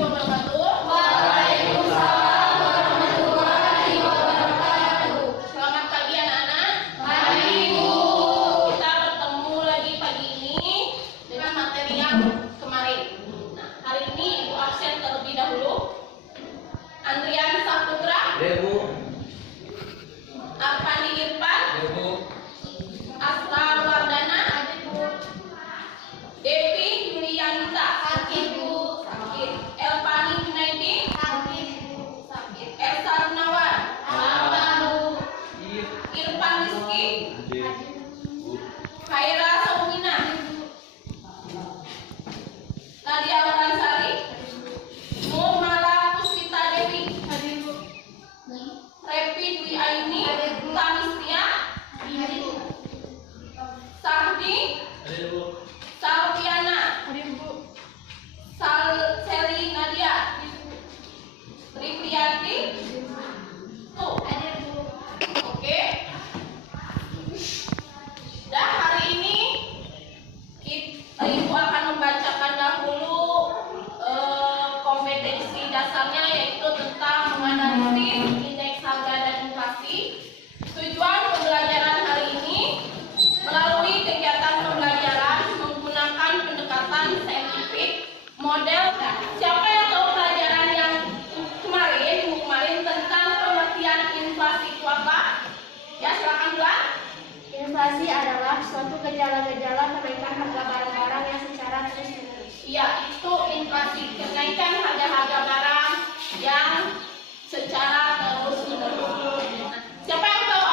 warahmatullahi wabarakatuh. Waalaikumsalam warahmatullahi wabarakatuh. Selamat pagi anak-anak. Pagi, Bu. Kita bertemu lagi pagi ini dengan materi yang kemarin. Nah, hari ini Ibu absen terlebih dahulu. Andrian Saputra, Bu. Arpani Irfan, Bu. Asrar Wardana, Devi Yulianita, Bu. sakit. Elvani Junaidi, Sakit, Bu. Sakit. Elsa Gunawan, Bu. Irfan Rizky, Bu. Khaira Saumina, Nadia Waransari, Nurmala Puspita Dewi, Repi Dwi Ayuni, Tamistia, Sahdi, Salviana, Seli Nadia, Tripriati, tuh, oke. Dan hari ini Ibu akan membacakan dahulu kompetensi dasarnya, yaitu tentang menganalisis indeks harga dan inflasi. Tujuan pembelajaran hari ini melalui kegiatan pembelajaran menggunakan pendekatan saintifik model. Siapa yang tahu pelajaran yang kemarin tentang pengertian inflasi itu apa? Ya, silakan Bulan. Inflasi adalah suatu gejala-gejala kenaikan harga barang-barang yang secara terus-menerus. Iya, itu inflasi, kenaikan harga-harga barang yang secara terus-menerus. Siapa yang tahu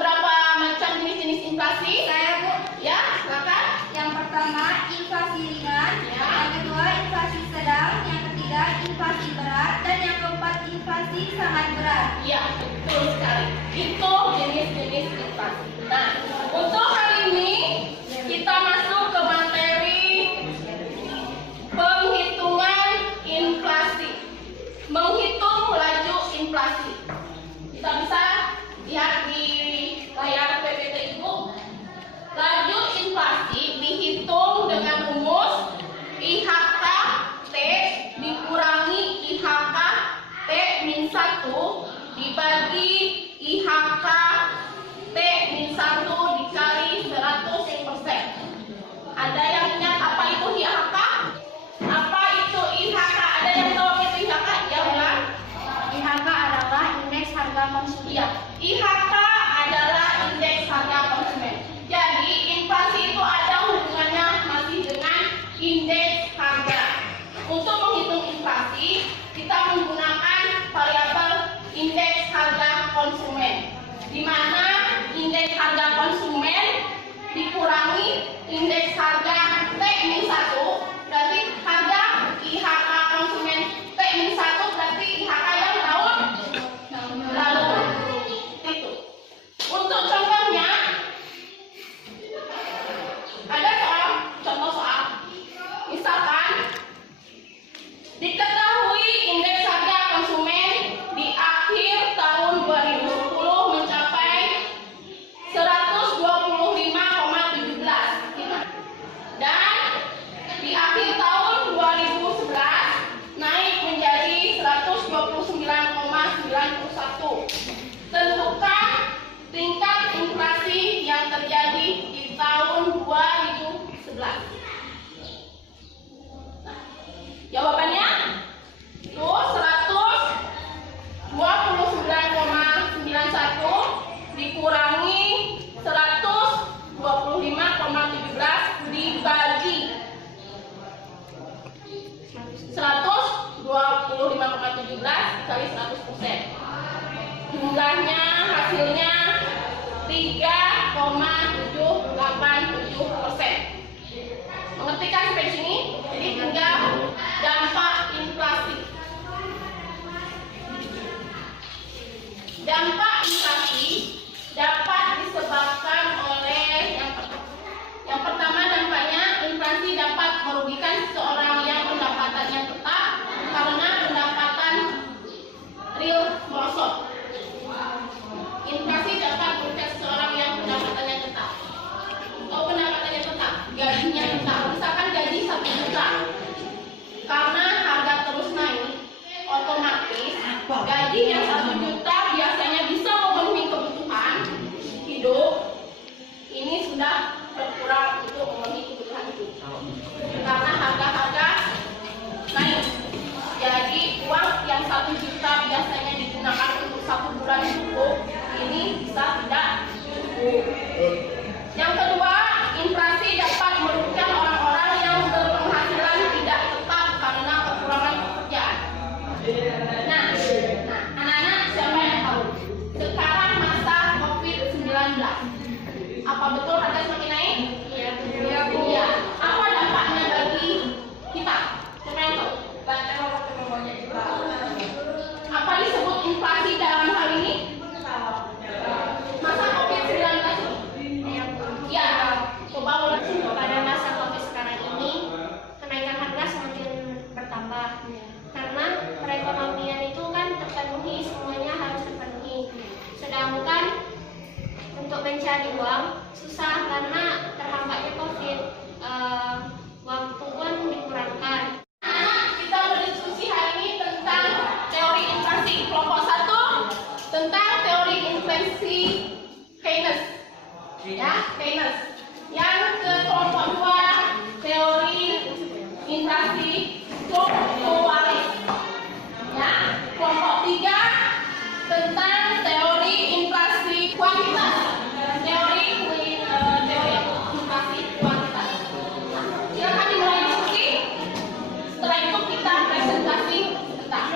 berapa macam jenis-jenis inflasi? Saya, Bu. Ya, silakan. Yang pertama, inflasi ringan. Ya. Yang kedua, inflasi sedang. Yang ketiga, inflasi berat. Dan yang keempat, inflasi sangat berat. Iya, betul sekali. Itu jenis-jenis inflasi. Nah, untuk hari ini kita masuk ke materi penghitungan inflasi. Menghitung laju inflasi. Kita bisa lihat di layar PPT Ibu. Laju inflasi dihitung dengan rumus IHK T dikurangi IHK T min 1 dibagi IHK T min 1 dikali 100%. Ada yang ingat apa itu IHK? Apa itu IHK? Ada yang tahu apa itu IHK? Ya, Bulan? IHK adalah indeks harga konsumen. Iya, IHK adalah indeks harga konsumen. Jadi inflasi itu ada hubungannya masih dengan indeks harga. Untuk menghitung inflasi, kita menggunakan variabel indeks harga konsumen, di mana indeks harga konsumen dikurangi indeks harga T-1, berarti harga IHK konsumen T-1 berarti IHK yang tahun lalu. Itu. Untuk contohnya, ada contoh soal. Misalkan diketahui indeks harga konsumen di akhir tahun 2010 mencapai 125,17 dan di akhir tahun 2011 naik menjadi 129,91. Tentukan tingkat inflasi yang terjadi di tahun 2011. Nah, jawabannya itu 129,91 dikurangi 125,17 dibagi 125,17 dikali 100%. Jumlahnya hasilnya 3,787%. Mengerti kan sampai sini? Jadi tinggal dampak inflasi. Dampak inflasi dapat disebabkan oleh yang pertama, dampaknya inflasi dapat merugikan seseorang yang pendapatannya tetap karena pendapatan real merosot. Inflasi dapat merugikan seseorang yang pendapatannya tetap. Atau pendapatannya tetap, gajinya tetap. Misalkan gaji 1 juta. Ya, Keynes. Yang ke kelompok 2, teori inflasi strukturalis. Ya, kelompok 3 tentang teori inflasi kuantitas. Teori inflasi kuantitas. Silakan dimulai diskusi. Setelah itu kita presentasi sebentar.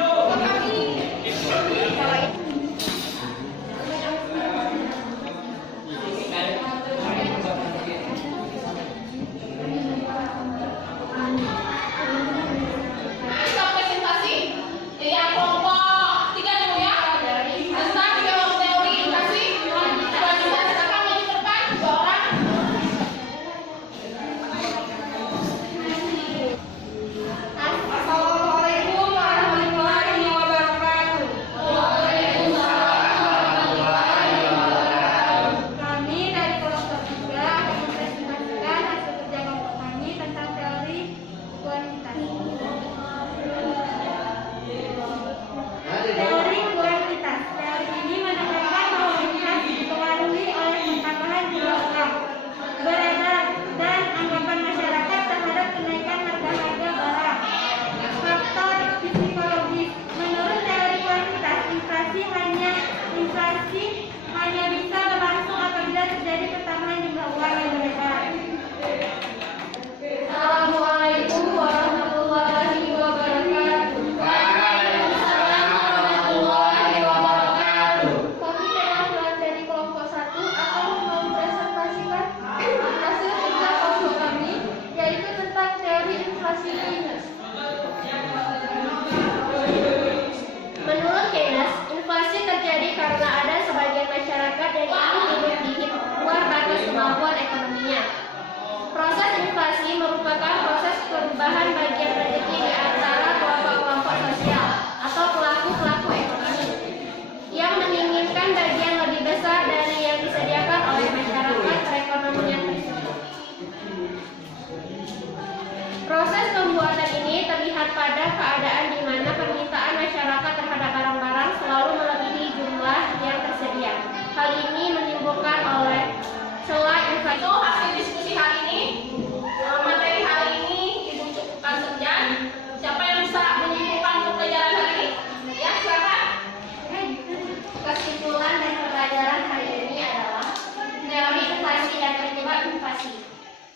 Kita presentasi yang kelompok 3 dulu ya. Tentang teori inflasi kuantitas. Silakan maju ke depan 2 orang. Assalamualaikum warahmatullahi wabarakatuh. Kami dari kelompok 3 akan mempresentasikan hasil kerja kelompok kami tentang teori kuantitas. Teori kuantitas. Teori ini menekankan bahwa inflasi dipengaruhi oleh pertambahan jumlah uang, beredar, dan anggapan masyarakat terhadap kenaikan harga-harga barang. Faktor psikologis. Menurut teori kuantitas, inflasi hanya bisa berlangsung apabila terjadi pertambahan jumlah uang yang beredar. Assalamualaikum warahmatullahi wabarakatuh. Kami perwakilan dari kelompok 1 akan mempresentasikan hasil kerja kelompok kami, yaitu tentang teori inflasi Keynes. Menurut Keynes, inflasi terjadi karena ada sebagian masyarakat yang ingin hidup di luar batas kemampuan ekonominya. Proses inflasi merupakan proses perubahan bagian rezeki di antara kelompok-kelompok sosial atau pelaku-pelaku ekonomi yang menginginkan bagian lebih besar dari yang disediakan oleh masyarakat perekonomian tersebut. Proses pembuatan ini terlihat pada keadaan di mana permintaan masyarakat terhadap barang-barang selalu melebihi jumlah yang tersedia. Hal ini menimbulkan oleh celah inflasi. Itu hasil diskusi hari ini. Materi hari ini Ibu cukupkan sekian. Siapa yang bisa menyimpulkan untuk pelajaran hari ini? Ya, silakan. Kesimpulan dan pelajaran hari ini adalah teori inflasi dan penyebab inflasi.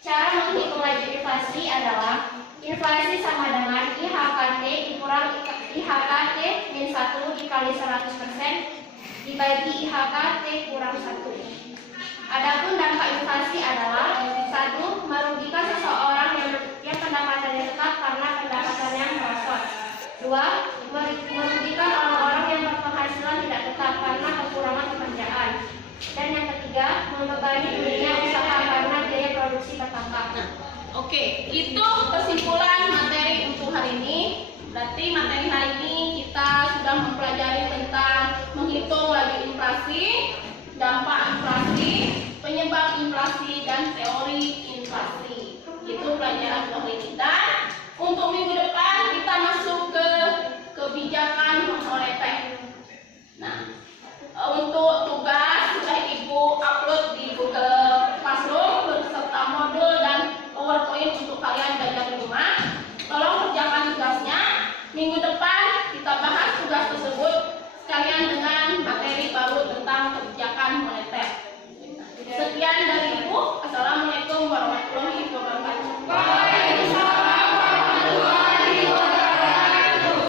Cara menghitung laju inflasi adalah inflasi sama dengan IHKT dikurang IHKT min 1 dikali 100% dibagi IHKT kurang 1. Adapun dampak inflasi adalah 1. Merugikan seseorang yang pendapatannya tetap karena pendapatannya merosot. 2. Merugikan orang-orang yang berpenghasilan tidak tetap karena kekurangan pekerjaan. Dan yang ketiga, membebani dunia usaha karena biaya produksi bertambah. Oke, itu kesimpulan materi untuk hari ini. Berarti materi hari ini kita sudah mempelajari tentang menghitung laju inflasi, dampak inflasi, penyebab inflasi, dan teori inflasi. Itu pelajaran hari ini. Dan untuk minggu depan kita masuk ke kebijakan moneter. Nah, untuk tugas sudah Ibu upload di Google Classroom beserta modul dan PowerPoint untuk kalian belajar di rumah. Tolong kerjakan tugasnya. Minggu depan kita bahas tugas tersebut sekalian dengan materi baru tentang kebijakan moneter. Sekian dari